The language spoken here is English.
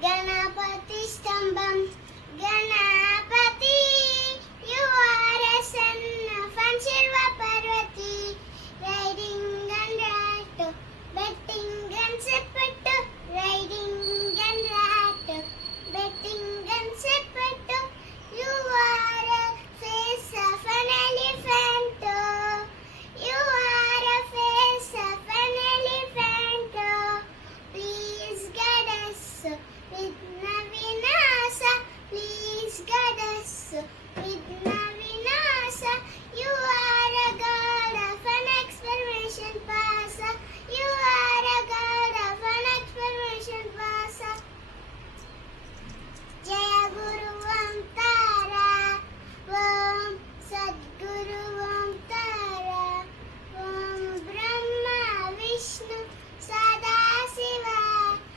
Ganapati Stambam. Ganapati, you are a son of Anshirva Parvati. Riding and rat, betting and sepatu. Riding and rat, betting and sepatu. You are a face of an elephant. You are a face of an elephant. Please guide us with Navinasa. Please guide us with Navinasa.